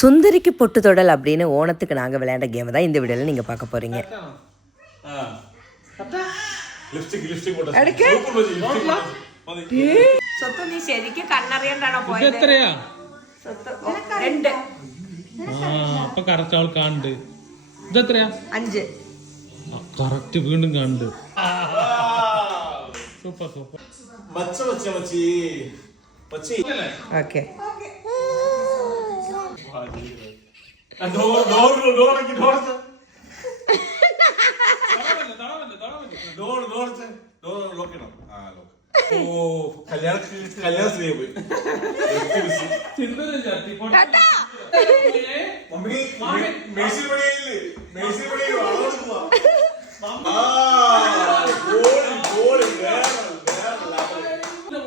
சுந்தரிக்கு பொட்டு தொடல் அப்படின்னு ஓணத்துக்கு நாங்க விளையாண்ட கேம் தான் இந்த வீடியோல நீங்க பார்க்க போறீங்க. നീ ശരിക്കും കണ്ണറിയണ്ടാണോ പോയത്? രണ്ട്. അപ്പൊ കറക്റ്റ് അവൾ കാണുന്നുണ്ട്. ഇതെത്രയാ? 5. കറക്റ്റ് വീണ്ടും കാണുന്നുണ്ട്. Super super. ഓക്കെ.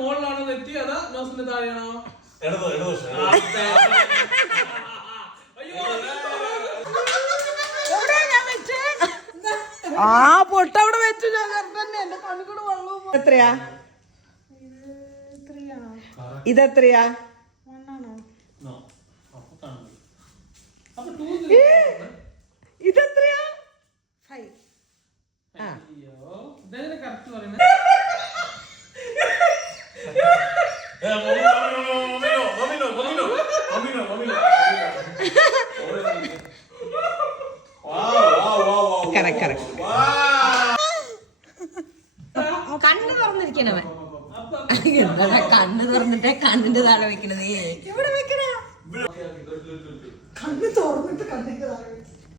മോളിലാണോ എത്തി അതാ നോസിന്റെ താഴെയാണോ? ആ പൊട്ടവിടെ വെച്ചു. എന്റെ കണ്ണുകൂടെ വെള്ളവും. എത്രയാ ഇതെത്രയാ? ഇതെത്രയാ? 5. കണ്ണ് തുറന്നിരിക്കണവൻ എന്താ കണ്ണ് തുറന്നിട്ടേ കണ്ണിന്റെ താഴെ വെക്കണത്. ഇവിടെ വെക്കണ കണ്ണ് തുറന്നിട്ട് കണ്ണിന്റെ താഴെ